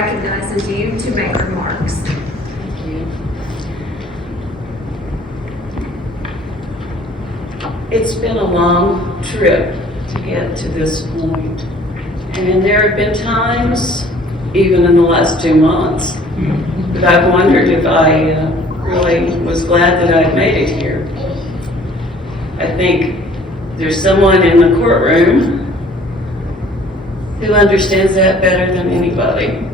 recognizes you to make remarks. Thank you. It's been a long trip to get to this point. And there have been times, even in the last 2 months, that I've wondered if I really was glad that I'd made it here. I think there's someone in the courtroom who understands that better than anybody.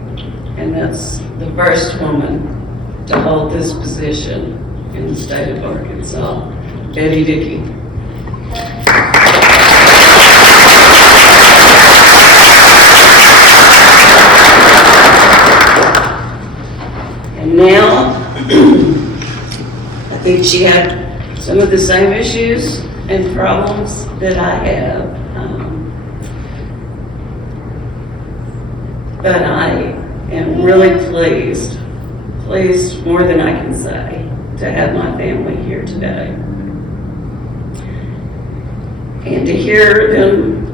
And that's the first woman to hold this position in the state of Arkansas, Betty Dickey. And now, I think she had some of the same issues and problems that I have. But I am really pleased more than I can say, to have my family here today. And to hear them,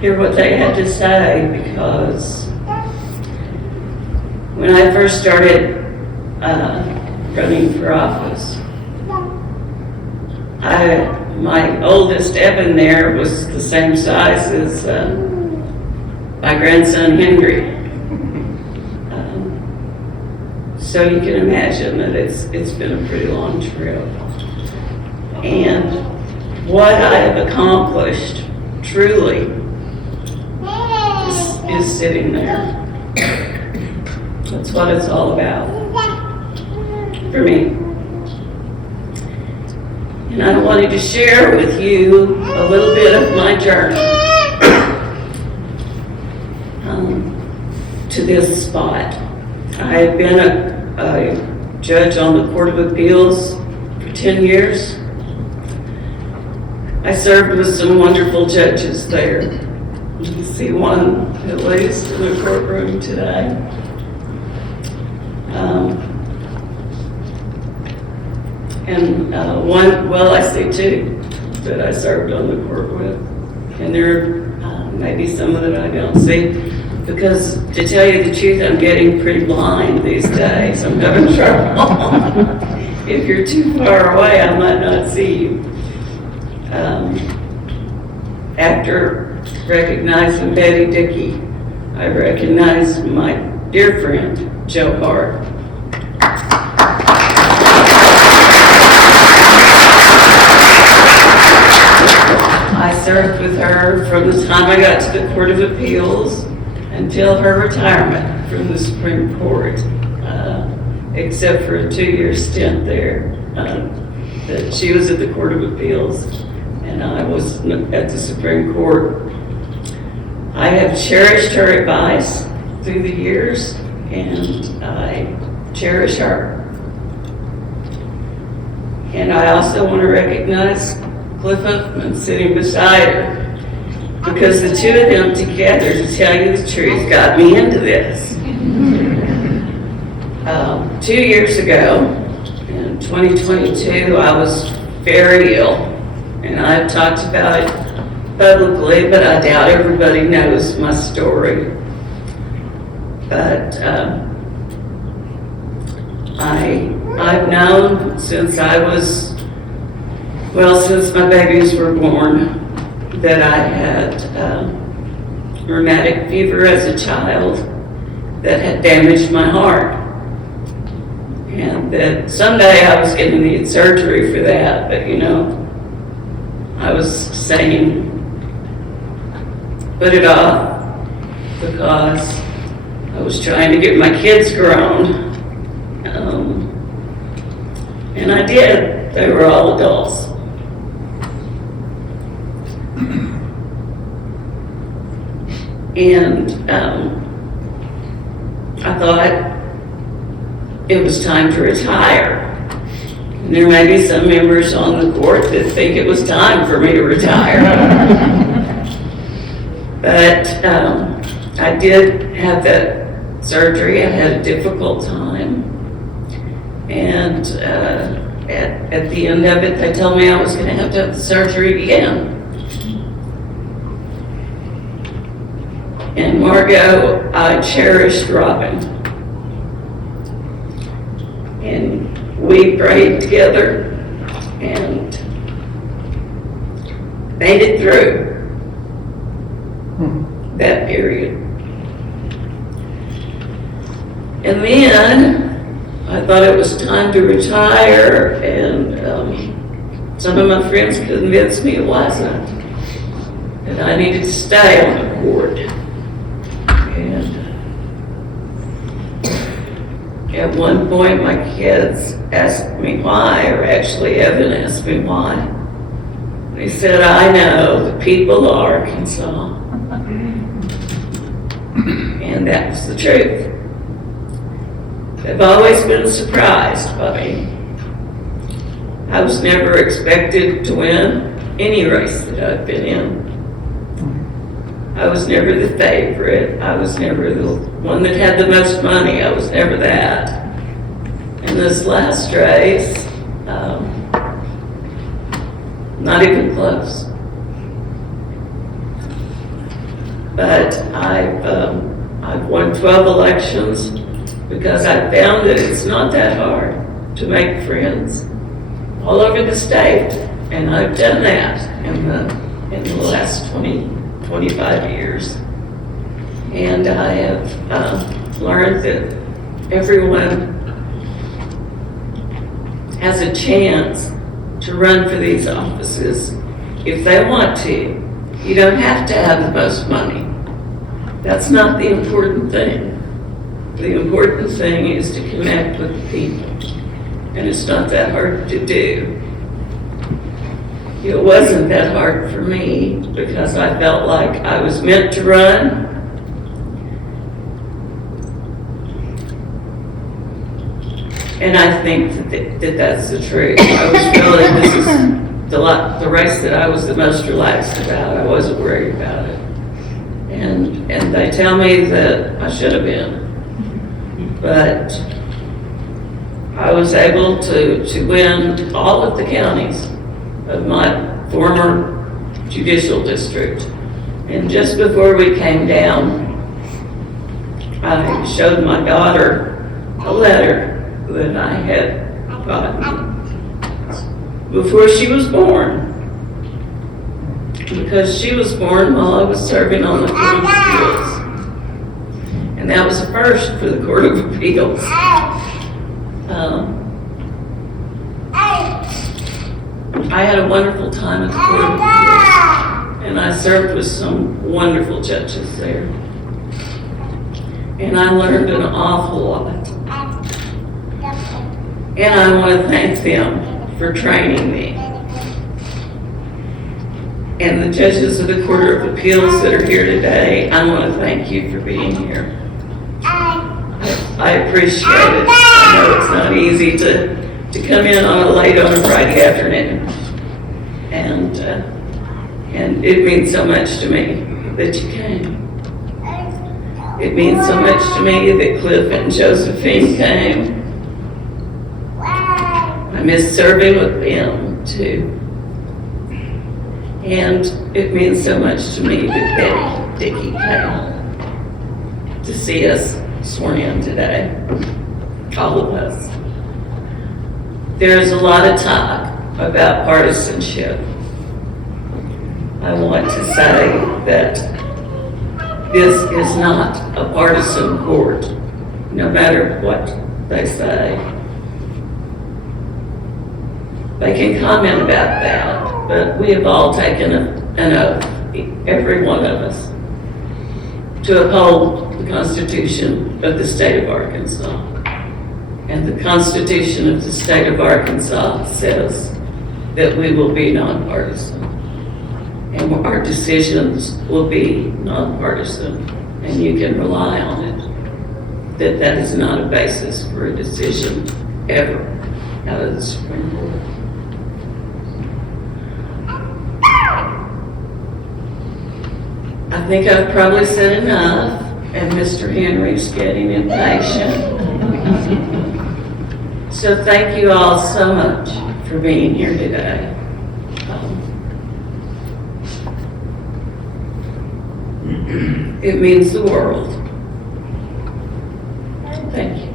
hear what they had to say, because when I first started running for office, my oldest Evan there was the same size as my grandson Henry. So you can imagine that it's been a pretty long trip. And what I have accomplished truly is sitting there. That's what it's all about for me. And I wanted to share with you a little bit of my journey to this spot. I have been a judge on the Court of Appeals for 10 years. I served with some wonderful judges there. You can see one at least in the courtroom today. One, well, I see two that I served on the court with. And there may be some that I don't see. Because to tell you the truth, I'm getting pretty blind these days. I'm having trouble. If you're too far away, I might not see you. After recognizing Betty Dickey, I recognized my dear friend, Joe Hart. I served with her from the time I got to the Court of Appeals until her retirement from the Supreme Court, except for a 2-year stint there. That she was at the Court of Appeals and I was at the Supreme Court. I have cherished her advice through the years, and I cherish her. And I also want to recognize Cliff Huffman sitting beside her, because the two of them together, to tell you the truth, got me into this. 2 years ago, in 2022, I was very ill, and I've talked about it publicly, but I doubt everybody knows my story. But I've known since since my babies were born, that I had rheumatic fever as a child that had damaged my heart. And that someday I was going to need surgery for that, but I was saying, put it off, because I was trying to get my kids grown. And I did. They were all adults. And I thought it was time to retire. And there may be some members on the court that think it was time for me to retire. But I did have that surgery. I had a difficult time. And at the end of it, they told me I was going to have the surgery again. And Margot, I cherished Robin. And we prayed together and made it through that period. And then I thought it was time to retire, and some of my friends convinced me it wasn't, that I needed to stay on the board. And at one point, my kids asked me why, or actually Evan asked me why. They said, I know the people of Arkansas. And that was the truth. They've always been surprised by me. I was never expected to win any race that I've been in. I was never the favorite. I was never the one that had the most money. I was never that. In this last race, not even close. But I've won 12 elections because I found that it's not that hard to make friends all over the state. And I've done that in the last 25 years. And I have learned that everyone has a chance to run for these offices if they want to. You don't have to have the most money. That's not the important thing. The important thing is to connect with the people. And it's not that hard to do. It wasn't that hard for me because I felt like I was meant to run. And I think that that's the truth. This is the race that I was the most relaxed about. I wasn't worried about it. And they tell me that I should have been. But I was able to win all of the counties of my former judicial district. And just before we came down, I showed my daughter a letter that I had gotten before she was born. Because she was born while I was serving on the Court of Appeals. And that was a first for the Court of Appeals. I had a wonderful time at the Court of Appeals. And I served with some wonderful judges there. And I learned an awful lot. And I want to thank them for training me. And the judges of the Court of Appeals that are here today, I want to thank you for being here. I appreciate it. I know it's not easy to come in on a Friday afternoon. And it means so much to me that you came. It means so much to me that Cliff and Josephine came. I miss serving with them too. And it means so much to me that Dickie came to see us sworn in today, all of us. There's a lot of talk about partisanship. I want to say that this is not a partisan court, no matter what they say. They can comment about that, but we have all taken an oath, every one of us, to uphold the Constitution of the state of Arkansas. And the Constitution of the state of Arkansas says that we will be nonpartisan. And our decisions will be nonpartisan. And you can rely on it, that that is not a basis for a decision ever out of the Supreme Court. I think I've probably said enough, and Mr. Henry's getting impatient. So thank you all so much for being here today. it means the world. Thank you.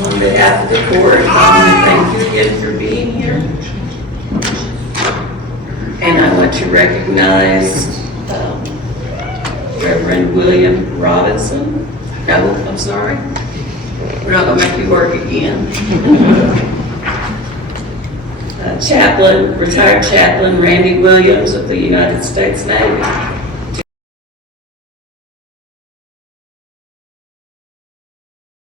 On behalf of the court, I want to thank you again for being here. And I want to recognize Reverend William Robinson. No, I'm sorry. We're not going to make you work again. Chaplain, retired chaplain Randy Williams of the United States Navy.